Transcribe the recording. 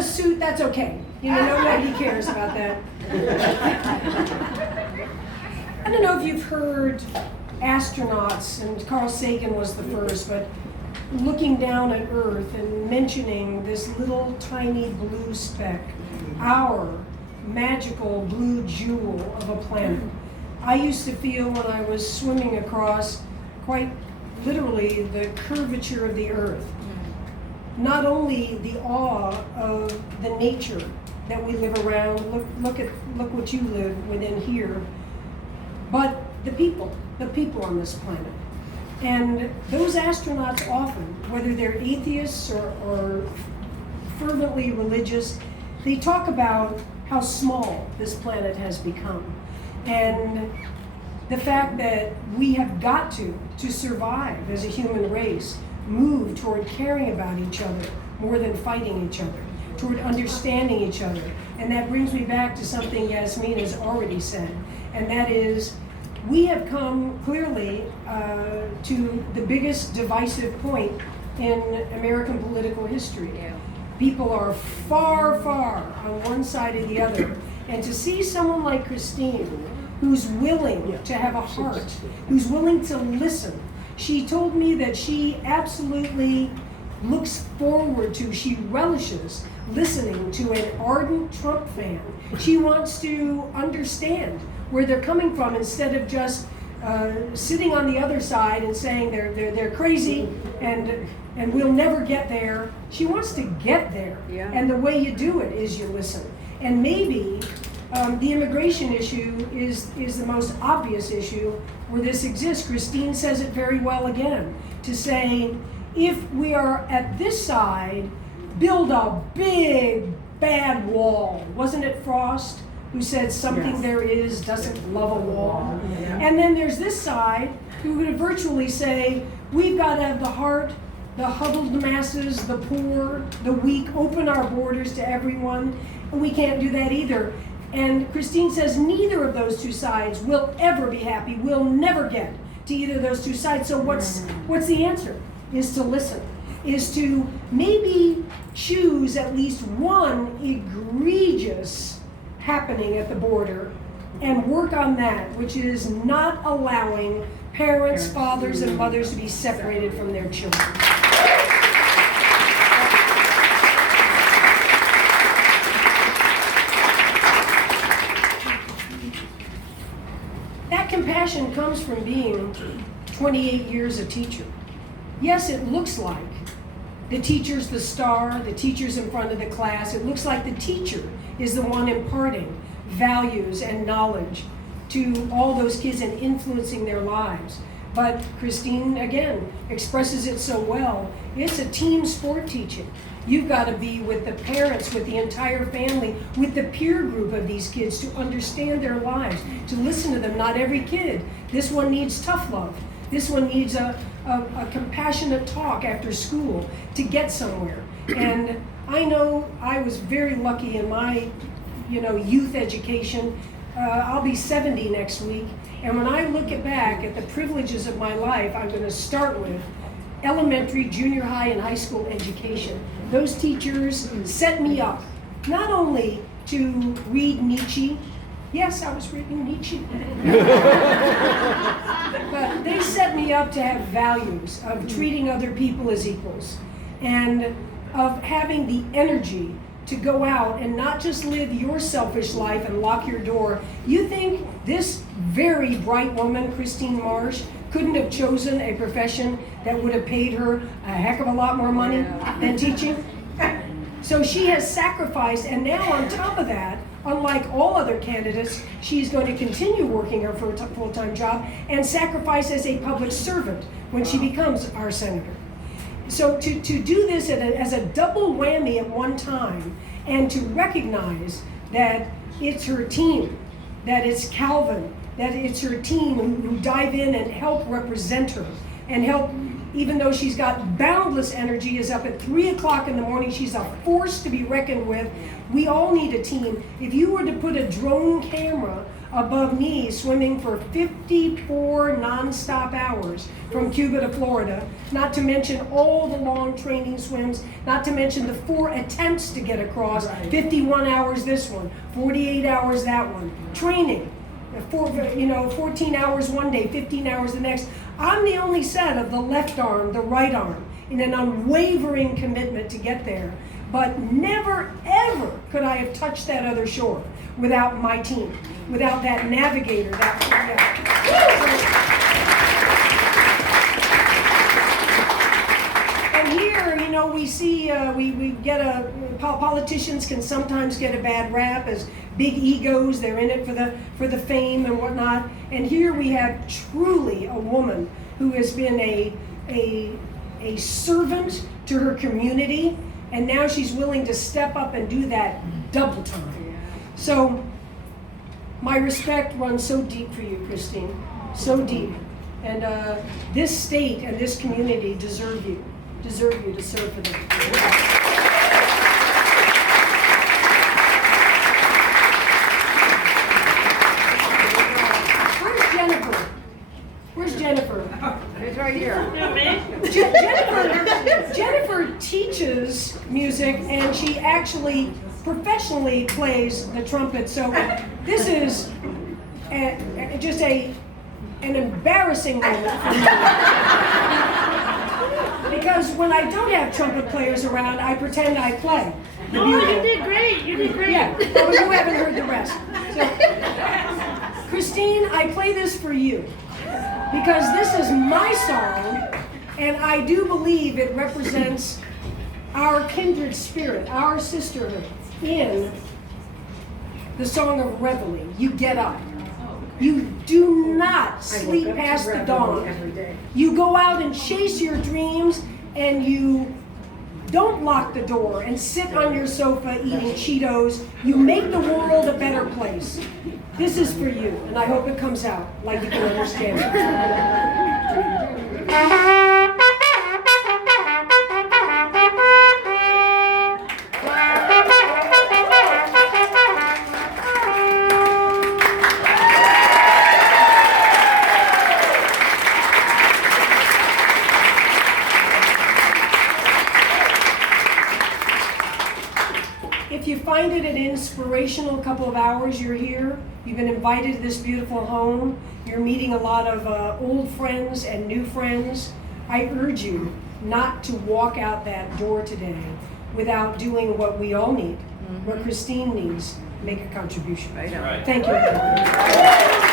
a suit, that's okay. Nobody cares about that. I don't know if you've heard astronauts, and Carl Sagan was the first, but looking down at Earth and mentioning this little tiny blue speck, our magical blue jewel of a planet. I used to feel when I was swimming across, quite literally, the curvature of the Earth. Not only the awe of the nature that we live around, look what you live within here, but the people on this planet. And those astronauts often, whether they're atheists or fervently religious, they talk about how small this planet has become. And the fact that we have got to survive as a human race, move toward caring about each other more than fighting each other, toward understanding each other. And that brings me back to something Yasmin has already said, and that is, we have come clearly to the biggest divisive point in American political history. Yeah. People are far, far on one side or the other. And to see someone like Christine, who's willing to have a heart, who's willing to listen. She told me that she absolutely looks forward to, she relishes listening to an ardent Trump fan. She wants to understand where they're coming from instead of just sitting on the other side and saying they're crazy and we'll never get there. She wants to get there. Yeah. And the way you do it is you listen. And maybe the immigration issue is the most obvious issue where this exists. Christine says it very well again, to say, if we are at this side, build a big, bad wall. Wasn't it Frost who said something Yes. there is doesn't love a wall? Yeah. And then there's this side who would virtually say, we've got to have the heart, the huddled masses, the poor, the weak, open our borders to everyone, and we can't do that either. And Christine says neither of those two sides will ever be happy. We'll never get to either of those two sides. So what's the answer? Is to listen. Is to maybe choose at least one egregious happening at the border and work on that, which is not allowing parents, fathers, and mothers to be separated from their children. That compassion comes from being 28 years a teacher. Yes, it looks like the teacher's the star, the teacher's in front of the class. It looks like the teacher is the one imparting values and knowledge to all those kids and influencing their lives. But Christine, again, expresses it so well. It's a team sport teaching. You've got to be with the parents, with the entire family, with the peer group of these kids to understand their lives, to listen to them. Not every kid. This one needs tough love. This one needs a compassionate talk after school to get somewhere. And I know I was very lucky in my, youth education. I'll be 70 next week. And when I look back at the privileges of my life, I'm going to start with elementary, junior high, and high school education. Those teachers set me up not only to read Nietzsche. Yes, I was reading Nietzsche. But they set me up to have values of treating other people as equals and of having the energy to go out and not just live your selfish life and lock your door. You think this very bright woman, Christine Marsh, couldn't have chosen a profession that would have paid her a heck of a lot more money than teaching? So she has sacrificed, and now on top of that, unlike all other candidates, she's going to continue working her full-time job and sacrifice as a public servant when she becomes our senator. So to do this as a double whammy at one time, and to recognize that it's her team, that it's Calvin, that it's her team who dive in and help represent her, and help, even though she's got boundless energy, is up at 3 o'clock in the morning, she's a force to be reckoned with. We all need a team. If you were to put a drone camera above knee swimming for 54 nonstop hours from Cuba to Florida, not to mention all the long training swims, not to mention the 4 attempts to get across, 51 hours this one, 48 hours that one, training. 14 hours one day, 15 hours the next. I'm the only set of the left arm, the right arm, in an unwavering commitment to get there. But never, ever could I have touched that other shore without my team, without that navigator. And here, we see, we get politicians can sometimes get a bad rap as big egos. They're in it for the fame and whatnot. And here we have truly a woman who has been a servant to her community, and now she's willing to step up and do that double time. So my respect runs so deep for you, Christine, so deep. And this state and this community deserve you to serve for them. Where's Jennifer? It's right here. Jennifer teaches music, and she actually professionally plays the trumpet. So this is just an embarrassing moment for me. Because when I don't have trumpet players around, I pretend I play. No, you did great. You did great. Yeah, but you haven't heard the rest. So, Christine, I play this for you because this is my song, and I do believe it represents our kindred spirit, our sisterhood in the Song of Reveille. You get up. You do not sleep past the dawn. You go out and chase your dreams, and you don't lock the door and sit on your sofa eating Cheetos. You make the world a better place. This is for you, and I hope it comes out like you can understand it. If you find it an inspirational couple of hours you're here, you've been invited to this beautiful home, you're meeting a lot of old friends and new friends, I urge you not to walk out that door today without doing what we all need, what Christine needs, make a contribution. Right on. Thank you.